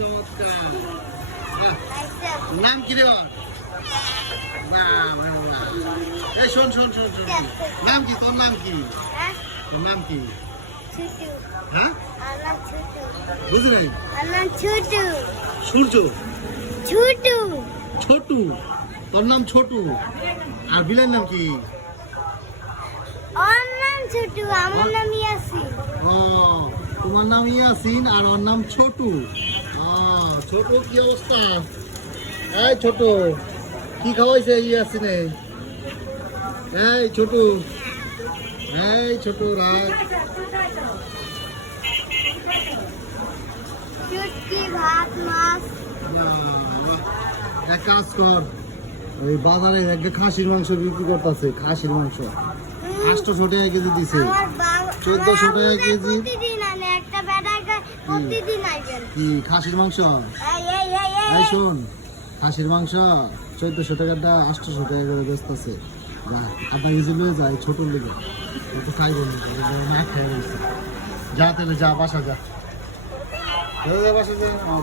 চমৎকার। নাম কি রে ওর? এই শোন শোন শোন শোন, নাম কি তোর? নাম কি তোর? নাম কি? হ্যাঁ বুঝি নাই। সূর্য, ছোটু। তোর নাম ছোটু। আর বিলের নাম কি? আমার নাম ইয়াসিন। ও, তোমার নাম ইয়াসিন আর ওর নাম ছোটু। ছোট, কি অবস্থা? এই ছোট, কি খাওয়াইছে ইয়াসিনে? এই ছোট, এই ছোট রাগ। চুটকি ভাত মাছ। এক কাজ কর, ওই বাজারে একটা খাসির মাংস বিক্রি করতেছে। খাসির মাংস 800 টাকা কেজি দিছে। আমার বাবা 1400 টাকা কেজি। প্রতিদিন আনে একটা বেটাকে, প্রতিদিন আইবেন। কি খাসির মাংস? এই এই এই এই এই শোন, খাসির মাংস 1400 টাকাটা 800 টাকা করে বেচতেছে। আধা কেজি লয়ে যায় ছোটোর লেগে, একটু খাইব না, খাই রয়েছে। যা তাহলে, যা বাসা যা, বাসা যা।